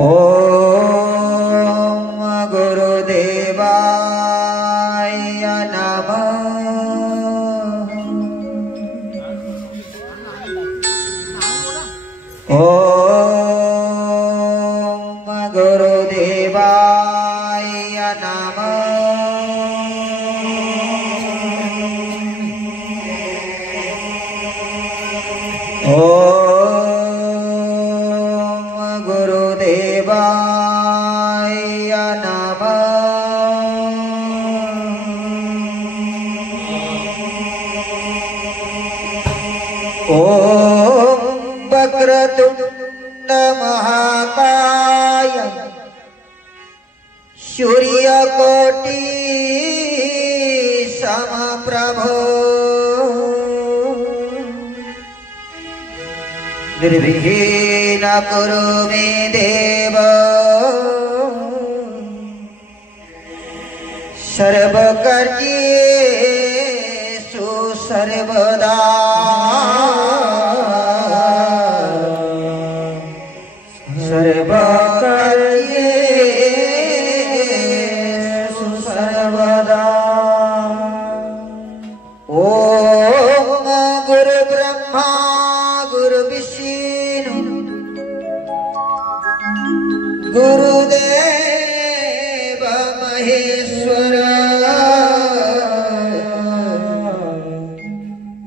ओम गुरुदेवाय नमः। ओम गुरुदेवाय नमः। ओम वक्रतुंड महाकाय सूर्यकोटि समप्रभ निर्विघ्न कुरु मे देव सर्वकार्येषु सर्वदा सर्वकार्येषु सर्वदा। ओम गुरु ब्रह्मा गुरु विष्णु गुरुदेव महेश्वर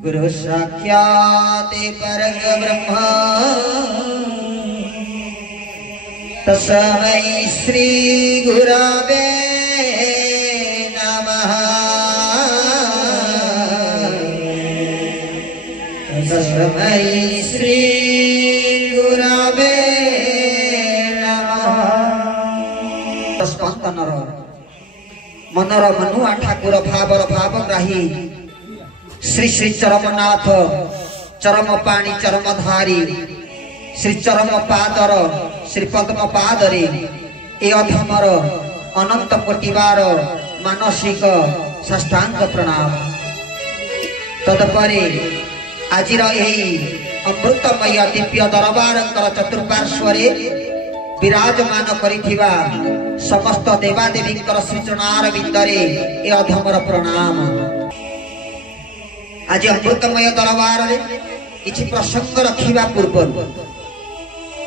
गुरु साक्षात् परब्रह्म तस्मै श्री गुरवे नमः। तस्मै श्री गुरवे नमः। स्पंदनर मनर मनुआ ठाकुर भावर भावग्राही श्री श्री चरमनाथ चरम पाणी चरमधारी श्री चरम पादर श्री पद्म पादरे ए अधमर अनंत कोटिवार मानसिक साष्टांग प्रणाम। तदपरे आजिर एही अमृतमय दिव्य दरबार चतुर्पार्श्वरे विराजमान करिथिबा समस्त देवादेवी श्रीचरणार बिंदरे ए अधमर प्रणाम। आज अमृतमय दरबार रे किछि प्रसंग रखिबा पूर्व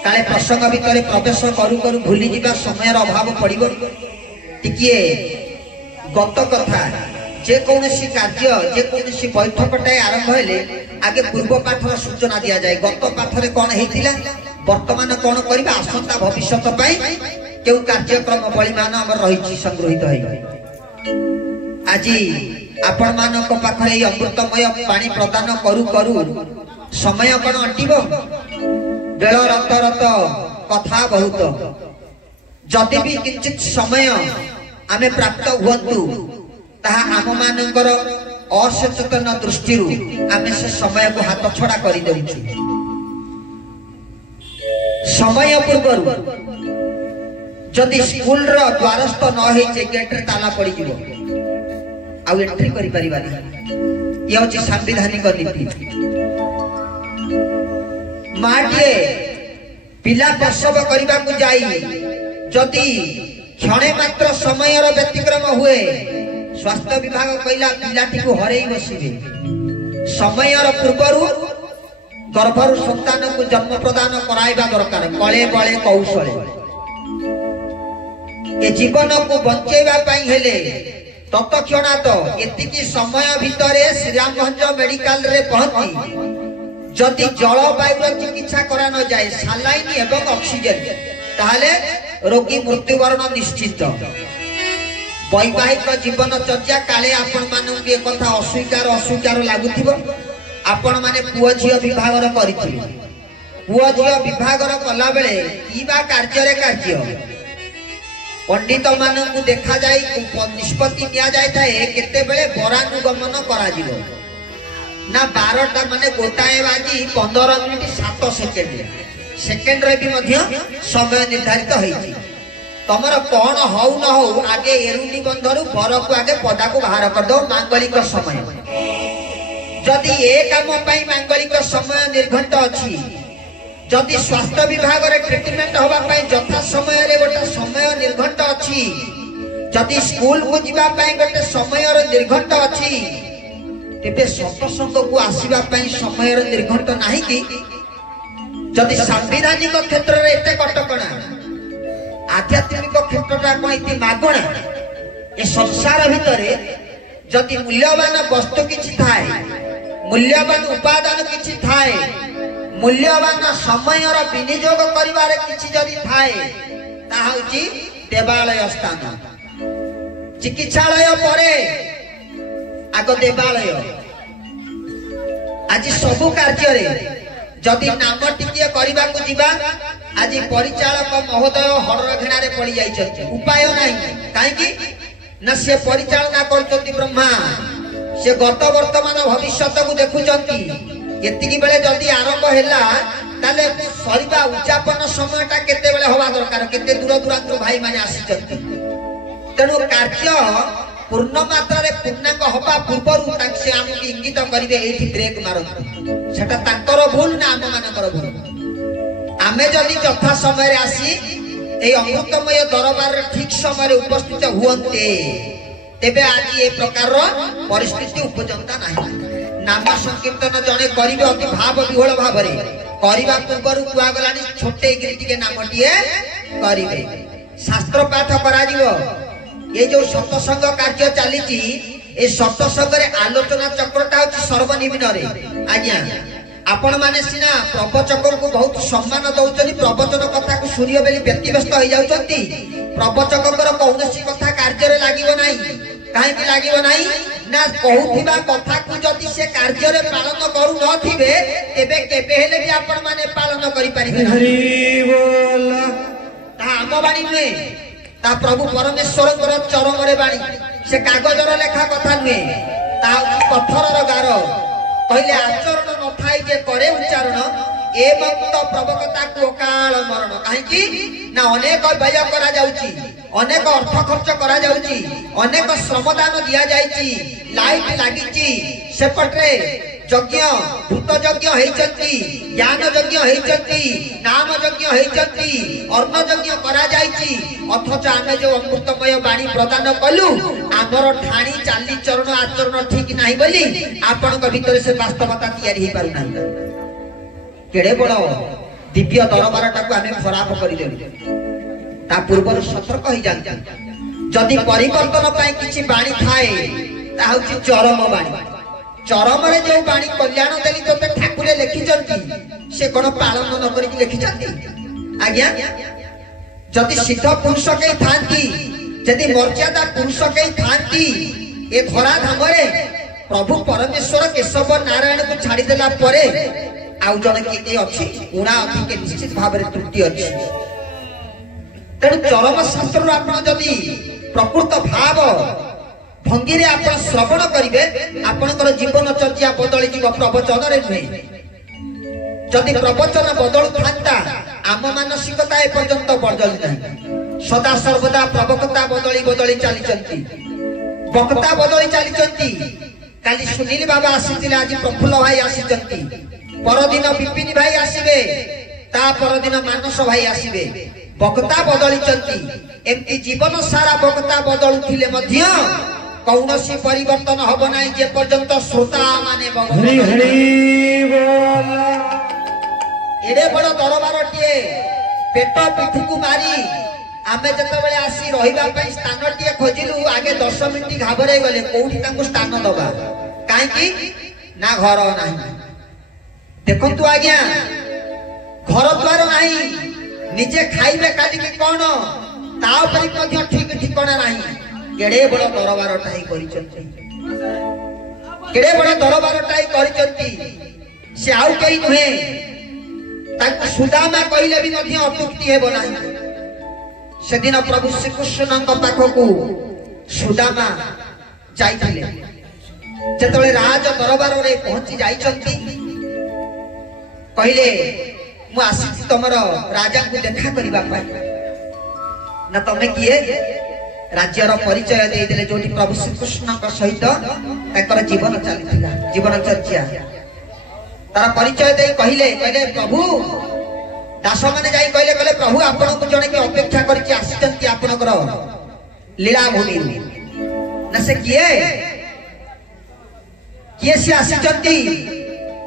काले प्रसंग भितर प्रवेश करू करू भूली जीवा समय अभाव पड़ो टिके गत कथा जे कौनसी कार्य जे कौनसी बैठकटाए आरंभ हेले आगे पूर्व पाठर सूचना दिया जाए। गत पाठरे कौन हेतिला वर्तमान कौन करबा आसंता भविष्यत पई केउ कार्यक्रम बलिमान हमर रहिछि संग्रहित है। आज आपण मानक पाखरे अमृतमय पानी प्रदान करू करू समय कौन अटिबो बेल रत रत कथा बहुत जदि भी किंचित समय आमे प्राप्त हुअन्तु ताहा आम मानकर असचेतन दृष्टि आमे से समय को हाथ छड़ा कर देउछु। समय पूर्व जदि स्कूल रो द्वारस्थ न होई जे गेट रे ताला पड़ी जीवो आ एंट्री करि परिबानी ये होची संवैधानिक नीति। माटे पिला प्रसव करने को जाई जदि क्षणे मात्र समय व्यतिक्रम हुए स्वास्थ्य विभाग कहला पिलाटी को हरई बसिबे। समय पूर्व गर्भर संतान को जन्म प्रदान कराइबा दरकार कले बले कौशल ए जीवन को बंचेबा पई हेले तत्क्षणात एतिकी समय भितरे श्रीरामगंज मेडिकल रे पहुंची जदि जलवायु चिकित्सा करा न जाए सालाइन एवं ऑक्सीजन ताहले रोगी मृत्युवरण निश्चित। वैवाहिक जीवन चर्चा काले आपण मानू ये कथा अस्वीकार लागुथिबो आपण माने पुओ झियो विभाग रे करिथिबे पुओ झियो विभाग रे कला बेले कीबा कार्य पंडित मानू देखा जाय निष्पत्ति निया जाय थाए केते बेले बरानुगमन करा जिवो ना 12टा माने गोटाए बाजी 15 मिनिट 7 सेकेंड रे भी मध्य समय निर्धारित होईची। तमर कौन हौ न हौ आगे एरुनी बंधरु बर को आगे पदा को बाहर कर दो मांगलिक समय। जदि ए काम पई मांगलिक समय निर्घंट अछि जदि स्वास्थ्य विभाग रे ट्रीटमेंट होबा पई यथा समय रे गोटे समय निर्घंट अछि जदि स्कूल को जीवा पई गोटे समय रे निर्घंट अछि तेबे सत्संग को आसीबा पई समय रे निर्घंट नाही कि जदि संविधानिक क्षेत्र रे एते कटकणा आध्यात्मिक क्षेत्रटा कोन इति मागणा ए संसार भितरे जदि मूल्यवान वस्तु किछि थाए मूल्यवान उपादान किछि थाए मूल्यवान समय विनियोग करिवारे किछि जदि थाए ता होछि देवालय स्थान चिकित्सालय परे आग देवालय आज सबु कार्य रे जदि नाम टिकिए करबा को जीवा आज परिचालक महोदय हरर घेणा रे पड़ी जाई उपाय नाही काहे कि ना से परिचालना करछंती ब्रह्मा से गत वर्तमान भविष्य को देखुचंती एतिकी बेले जल्दी आरंभ हैला ताले सरीबा उद्यापन समयटा केते बेले होवा दरकार केते दूर दूरांत भाई माने आसीचंती तेनु कार्य पूर्ण मात्रा रे पूर्णांग होबा पूर्वरु ताक से हमकु इंगित करिवे एठी ब्रेक मारंतु सेटा ताकर भूल ना आम मानकर भूल आमे जल्दी यथा समय रे आसी ए अमृतमय दरबार ठीक समय उपस्थित हुअन्ते तेबे आज ए प्रकार परिस्थिति उपजंता नाही नाम संकीर्तन जने करिवे अति भाव विहोल भाव रे करिवा पूर्वरु कुआ गलानी छोटे गिरटी के नामटिए करिवे शास्त्र पाठ करा दिवो ए जो सत्संग कार्य चलीची ए सत्संग रे आलोचना चक्रटा होची सर्वनिम्न रे आज्ञा आपण माने सिना प्रवचक को बहुत सम्मान दउचनी प्रवचन कथा को सुनियो बेली व्यक्तिव्यस्त हो जाउचंती प्रवचक कर कौनसी कथा कार्य रे लागिवो नाही काहे कि लागिवो नाही ना कहूथिबा कथा को जति से कार्य रे पालन करू न थिबे तेबे केबे हेले भी आपण माने पालन करि परिबे हरि बोल ता हम बाणी नुहे ता प्रभु परमेश्वर कर चरण रे बाणी से कागज रो लेखा कथा नुहे ता पत्थर रो गारो कहले आचरण न थाई जे करे उच्चारण एवं तो प्रवक्ता को काल मरण काहे कि ना अनेक व्यय करा जाउची अनेक अर्थ खर्च करा जाउची अनेक श्रमदान दिया जाईची लाइट लागिची सेपटरे यज्ञ भूत यज्ञ हेचंती ज्ञान यज्ञ हेचंती नाम यज्ञ हेचंती अर्ण यज्ञ करा जाईची अथच आमे जो अमृतमय वाणी प्रदान कलु आमर ठाणी चाली चरण आचरण ठीक नाही बोली आपण को भीतर से वास्तवता तैयारी ही पारु नाही केड़े बड़ दिव्य दरबारटा को आमे खराब करि देलु ता पूर्व सतर्क हो जाता जदि परिवर्तन पाई किछि वाणी थाए ता होछि चरम वाणी चरम रे जो वाणी कल्याण देली तो ठाकुरे लिखिचंती से कोन पालन न करि लिखिचंती आज्ञा जदि सिद्ध पुरुष के थांती जदि मर्यादा पुरुष के थांती ए धरा धाम रे प्रभु परमेश्वर केशव नारायण को छाड़ी देला परे आउ जने के अछि गुणा अधि के निश्चित भाव रे त्रुटि अछि तेणु चरम शास्त्र आपण जदि प्रकृत भाव भंगी रे आपण श्रवण करिवे आपनकर जीवन चर्या बदली जीव प्रवचन रे नुहे जदि प्रवचन बदल थांता आम मानसिकता ए पर्यंत बदली नाही सदा सर्वदा प्रवक्ता बदली बदली चलीचंती वक्ता बदली चलीचंती काली सुनील बाबा आसीथिले आज प्रफुल्ल भाई आसीचंती परदिन विपिन भाई आसीबे ता परदिन मानस भाई आसीबे वक्ता बदली चंती एमती जीवन सारा वक्ता बदलुथिले मध्य कौनसी परिवर्तन हब नाही जे पर्यंत श्रोता माने हरि हरि बोल एडे बड़ दरबारटिए पेट पिठी को मारी आमे जते बेले आसी रहिबा पई स्थानटिए खोजिलु आगे 10 मिनिट घाबरे गले कोउठी तांको स्थान दबा काहे कि ना घर नाही देखंतु आज्ञा घर द्वार नाही निजे खाइबे काली के कोन ता परि मध्य ठीक ठिकाना नाही केड़े बड़ दरबार टाई करिचंती केड़े बड़ दरबार टाई करिचंती से आउ कई नुहे ताक सुदामा कहिले भी मध्य अतुक्ति हेबो नाही से दिन प्रभु श्री कृष्ण को पाखकू सुदामा जाइथिले जेतबे राज दरबार रे पहुंची जाइचंती कहिले मु आसी तमर राजा को देखा करबा पाई ना तमे किए राज्यर परिचय दे देले जोटी प्रभु श्री कृष्ण का सहित ताकर जीवन चलिथिला जीवन चर्चा तार परिचय दे कहिले प्रभु दास मैंने जाई कहले कहले प्रभु आपण को जने के अपेक्षा करके आसिचंती आपनकर लीला भूमि ना से किए से आसिचंती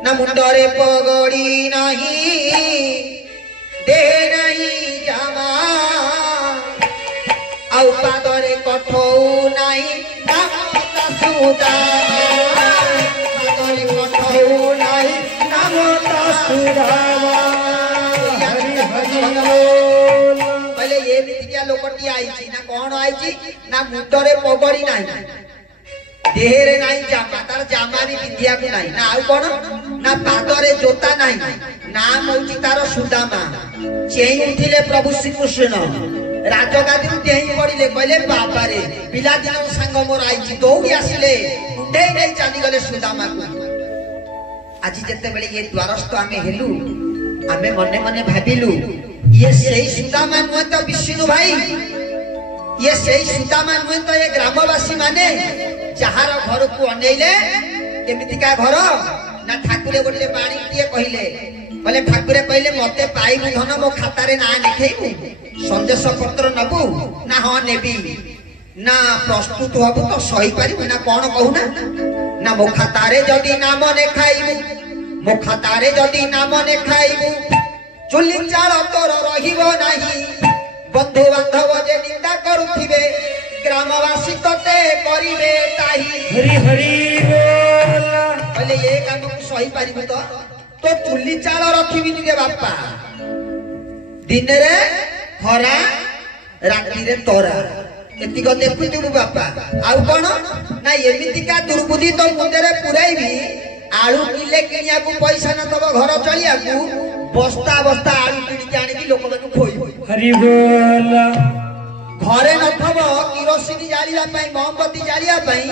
ना मुंडरे पगड़ी नहीं दे नहीं जामा आउ पादरे कठौ नहीं नामता सुदा पादरे कठौ नहीं नामता सुदा पहले ये मिथिया लोकटी आईची ना कौन आईची ना मुंडरे पगड़ी नहीं देहरे नहीं जामा तार जामा भी पिंधिया को नहीं ना आउ कौन ना पादरे जोता नहीं नाम होची तार सुदामा चेई उठिले प्रभु श्री कृष्ण राजगादी चेई पड़िले कहले बाबा रे पिला दिन संग मोर आईची दौड़ी आसिले उठे नहीं चली गले सुदामा को आज जते बेले ये द्वारस्थ आमे हेलु आमे मने मने भाबिलु ये सही सुदामा नुहे तो विष्णु भाई ये सही सुदामा नुहे तो ये ग्रामवासी माने जहार घर को अनेले केमितिका घर ना ठाकुरे गोटे बाणी किए कहले बोले ठाकुरे कहले मते पाइबु धन मो खाता रे ना लिखेबु संदेश पत्र नबु ना हां नेबी ना प्रस्तुत हबु तो सही पारिबु ना कोन कहू ना मो खाता रे जदी नाम लेखाइबु मो खाता रे जदी नाम लेखाइबु चुली चाल तोर रहिबो नाही बंधु बांधव जे निंदा करूथिबे ग्रामवासी तते करिवे ताही हरि हरि बोल बोले ये काम को सही पारिबु तो चुली चाल रखिबि रे बापा दिन रे खरा राती रे तोरा एति को देखुथिबु बापा आउ कोन ना एमितिका दुर्बुद्धि तो मुंडरे पुराइबी आलू किले किनिया को पैसा न तब घर चलिया को बस्ता बस्ता आलू किनि जानि की लोक मन खोई हरि बोल घरे न थब किरोसिनी जालिया पई मोमबत्ती जालिया पई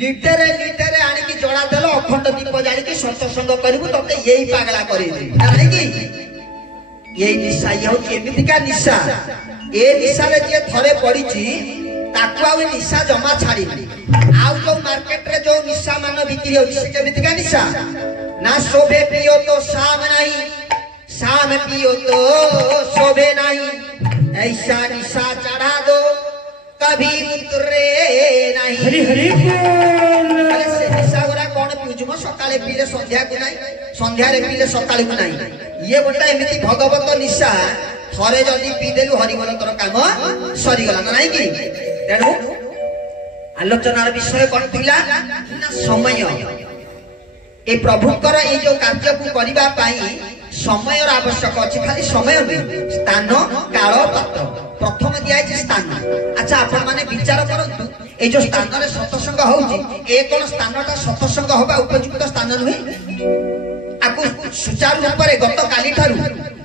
लिटरे लिटरे आनि की जड़ा देलो अखंड दीप जानि की सत्संग करबु तते यही पागला करी जानि की यही निशा ये हो एमितिका निशा ए निशा रे जे थरे पड़ीची ताकू आ निशा जमा छाड़ी आउ जो मार्केट रे जो निशा मान बिक्री होची से केमितिका निशा ना शोभे पियो तो शाम नहीं शाम पियो तो शोभे नहीं ऐसा निशा चढ़ा दो कभी उतरे नहीं हरि हरि बोल से निशा गोरा कोन पिजुमो सकाळे पीले संध्या को नहीं संध्या रे पीले सकाळे को नहीं ये गोटा एमिति भगवत निशा थरे जदी पी देलु हरि बोल तोर काम सरी गला नहीं की तेणु आलोचनार विषय कौन थिला ना समय ए प्रभुकर ए जो कार्य को करिबा पाई समय आवश्यक अछि खाली समय नहीं स्थान काल पात्र प्रथम दिया है स्थान अच्छा आपण माने विचार करंतु ए जो स्थान रे सत्संग होउची ए कोन स्थानटा सत्संग होबा उपयुक्त स्थान नुहे आकु सुचारू रूप रे गत काली ठारू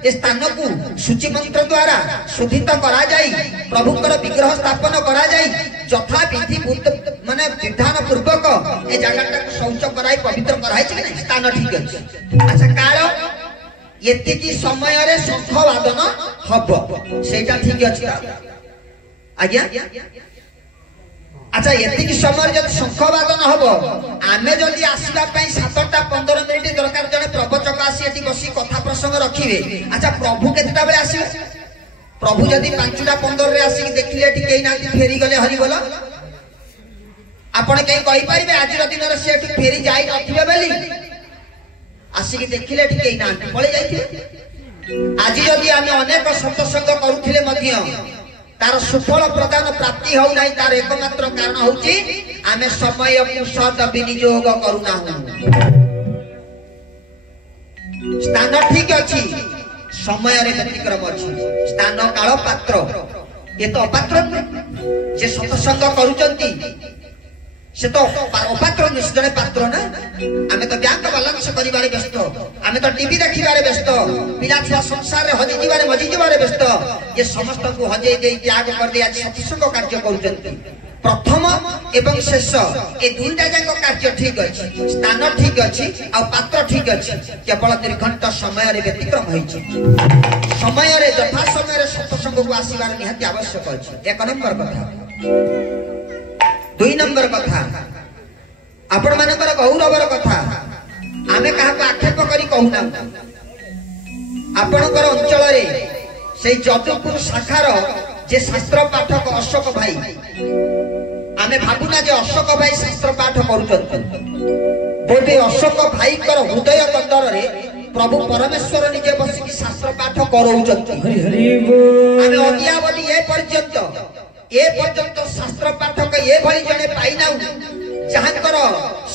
ए स्थान को सूची मंत्र द्वारा शुद्धित करा जाई प्रभुकर विग्रह स्थापन करा जाई यथा विधि माने विधान पूर्वक ए जगहटा को शौच कराई पवित्र कराई छै नै स्थान ठीक अछि अच्छा काल एति की समय रे शंख वादन हबो सेटा ठीक अछि आज्ञा अच्छा एति की समय जब शंख वादन हबो आमे जल्दी आसीबा पई 7टा 15 मिनिट दरकार जने प्रवचक आसी एति बसी कथा प्रसंग रखिबे अच्छा प्रभु केतेटा बेले आसीबे प्रभु जदी 5टा 15 रे आसी देखिले एति केई नांती फेरी गले हरि बोल आपण केई कहि परिबे आज दिन रे से फेरी जाई नथिबे बेली आसी देखिले एति केई नांती पळे जाईथिले आज जदी आमे अनेक सत्संग करूथिले मध्य तार सुफल प्रदान प्राप्ति हो नहीं तार एकमात्र कारण होची आमे समय को सद विनियोग करूना स्थान ठीक अछि समय रे व्यतिक्रम अछि स्थान काल पात्र ये तो अपात्र जे सत्संग करूचंती से तो अपात्र निश्चय पात्र ना आमे तो बैंक बैलेंस करिबारे व्यस्त आमे तो टीवी देखिबारे व्यस्त पिला छुआ संसार रे हजि जिबारे मजि जिबारे व्यस्त ये समस्त को हजे दे त्याग कर दे आज सत्संग कार्य करूचंती प्रथम एवं शेष ए दुईटा जाक कार्य ठीक अछि स्थान ठीक अछि आ पात्र ठीक अछि केवल निर्घंट समय रे व्यतिक्रम होइछि समय रे यथा समय रे सत्संग को आसीबार निहाती आवश्यक अछि एक नंबर कथा दुई नंबर कथा आपण मानकर गौरवर कथा आमे कहा को आक्षेप करी कहूना आपणकर अंचल से जदुपुर शाखार जे शास्त्र पाठक अशोक भाई आमे भावुना जे अशोक भाई शास्त्र पाठ बोधे अशोक भाई हृदय कंदर रे प्रभु परमेश्वर निजे बसिकी शास्त्र पाठ कराउछंती आमे अज्ञावली ए पर्यंत शास्त्र पाठक ए भली जने पाइनाउ जहांकर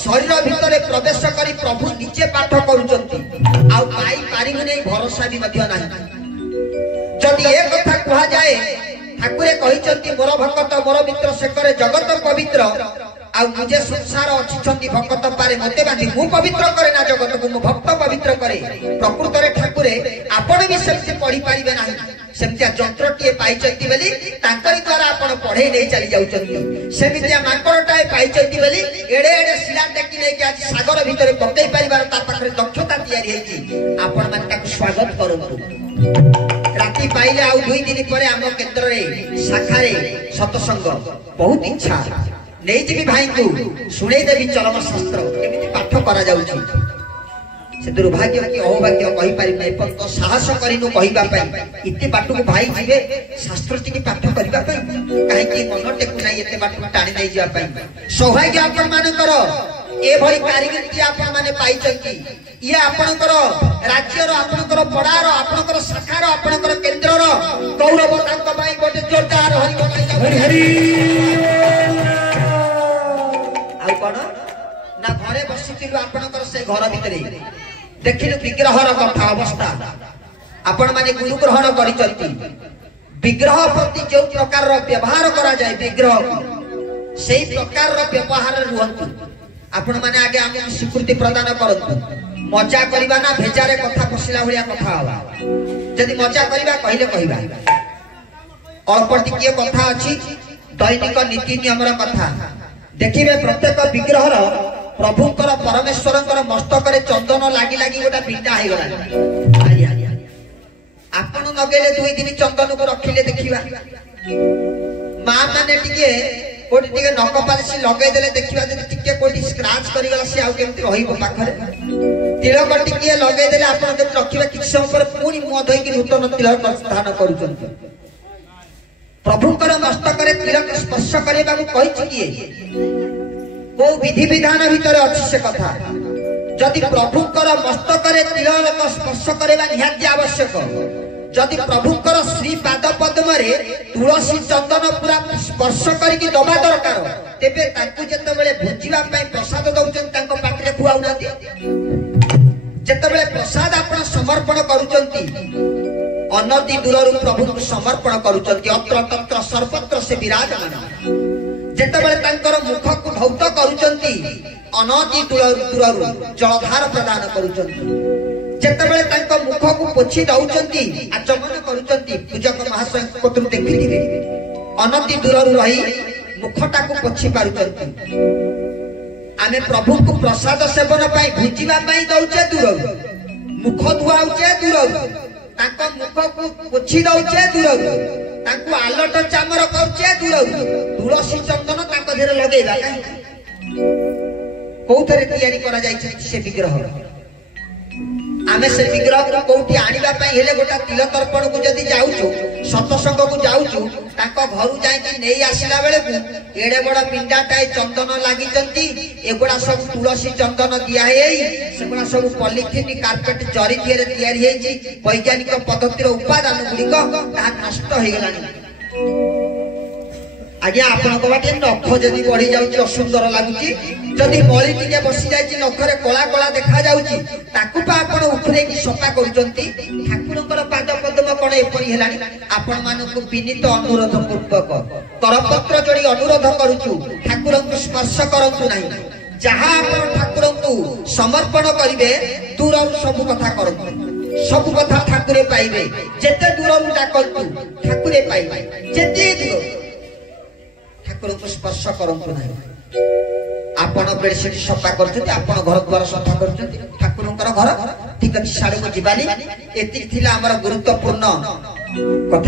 शरीर भितर प्रवेश करी प्रभु निजे पाठ करुछंती आउ पाई पारिबु नै भरोसा भी मध्य नाही जदि ए कथा कहा जाए ठाकुरे कहिचंती मोर भक्त मोर मित्र सेकरे जगत पवित्र आ मुझे संसार अछि भक्त पारे मते बांधी मु पवित्र करे ना जगत को मु भक्त पवित्र करे प्रकृत रे ठाकुरे आपण भी सेमते पढ़ी पारिबे नाही सेमतिया जंत्रटीए पाइचंती बेली तांकरी द्वारा आपण पढ़े नै चली जाउचंती सेमितिया माकड़टाए पाइचंती बेली एडे एडे शिला टेकी नै के आज सागर भितर पकई परिवार ता पाखरे दक्षता तयारी हेची आपण मान ताकु स्वागत करंतु राती पाइले आउ 2 दिन परे आम केंद्र रे शाखा रे सत्संग बहुत इच्छा नै जिबी भाई को सुनै देबी चरम शास्त्र केमिति पाठ करा जाउची से दुर्भाग्य कि अभाग्य कहि पारि नै पर तो साहस करिनु कहिबा पई इते बाटू को भाई जिवे शास्त्र टिके पाठ करिबा पई काहे कि मन टेकु नै एते बाटू टाणी नै जिया पई सौभाग्य आपन मान करो ए भई कारीगरी आपन माने पाइचंती ये आपनकर राज्यर आपनकर पड़ार आपनकर शाखार आपनकर केंद्रर गौरव तांक पई गोटे जोरदार हरि हरि आ कोन ना घरे बसितिलु आपनकर से घर भितरे देखिलु विग्रहर कथा अवस्था आपण माने गुरु ग्रहण करिचंती विग्रह प्रति जो प्रकार रो व्यवहार करा जाय विग्रह सेही प्रकार रो व्यवहार रुहंतु आपण माने आगे हम स्वीकृति प्रदान करंतु मजा करिबा ना भेजारे कथा फसिला भलिया कथा हवा जदि मजा करिबा कहिले कहिबा अल्पटी के कथा अछि दैनिक नीति नियमर कथा देखिबे प्रत्येक विग्रहर प्रभुकर परमेश्वरकर मस्तक रे चंदन लागी लागी गोटा पिंडा हे गला आपण नगेले 2 दिन चंदन को रखिले देखिबा मां माने टिके कोटी टिके नक पालिसी लगे देले देखिबा जदि टिके कोटी स्क्रैच करि गला से आउ केमति रहिबो पाखरे तिलक टिके लगे देले आपण के रखिबा किछ समय पर पूरी मुह धोई कि नूतन तिलक स्थान करूचंती प्रभुकर मस्तक रे तिलक स्पर्श करेबा को कहि किए को विधि विधान भीतर अछि से कथा जदि प्रभुकर मस्तक रे तिलक स्पर्श करेबा निहाती आवश्यक जदि प्रभुकर श्री पाद पद्म रे तुलसी चंदन पूरा स्पर्श करिकि दबा दरकार तेबे ताकु जते बेले भुजिबा पई प्रसाद दउचन तांको पाटरे खुआउ नाती जते बेले प्रसाद आपण समर्पण करूचंती अनति दूररु प्रभु को समर्पण करूचंती अत्र तत्र सर्वत्र से विराजमान जते बेले तांकर मुख को धौत करूचंती अनति दूररु जलधार प्रदान करूचंती जते बेले तांको मुख को पोछि दउचंती आचमन करूचंती पूजक महाशय कोतरु देखिथिबे अनति दूररु रही मुखटा को पोछि पारुचंती आमे प्रभु को प्रसाद सेवन पाई भुजिबा पाई दउचे दूररु मुख धुआउचे दूररु तांको मुख को पोछि दउचे दूररु तांको आलट चामर करचे दूररु तुलसी चंदन तांको धेर लगेबा काई कोथरे तयारी करा जाय से विग्रह आमे से विग्रह को कोठी आनिबा पई हेले गोटा तिल तर्पण को जदी जाउछु सतसंग को जाउछु ताको घरु जाई कि नेई आसिला बेले को एडे बडा पिंडाटाय चंदन लागि जंती एगुडा सब तुलसी चंदन दिया हेई सेगुडा सब पॉलिथिन कार्पेट जरी दियरे तयारी हेई वैज्ञानिक पद्धतिर उपादान गुडी को ता नष्ट हे गलानी आज्ञा आपण को बाटे नख जदी बढ़ी जाउची असुंदर लागुची जदी मळी टिके बसी जायची नखरे कला कला देखा जाउची ताकु पा आपण उखरे की सफा करूचंती ठाकुरकर पाद पद्म कोन एपरी हेलानी आपण मानको विनीत अनुरोध पूर्वक करपत्र जोड़ी अनुरोध करूछु ठाकुरଙ୍କୁ स्पर्श करंतु नाही जहा आपण ठाकुरଙ୍କୁ समर्पण करिवे दूर सब कथा करंतु सब कथा ठाकुरे पाइबे जेते दूर डाकंतु ठाकुरे पाइबे जेते दूर ठाकुर को स्पर्श करंतु नाही आपण बेडशीट सफा करछथि आपण घर द्वार सफा करछथि ठाकुरଙ୍କର घर ठीक अछि साडे को जिबानी एति थिला हमर गुरुत्वपूर्ण कथा।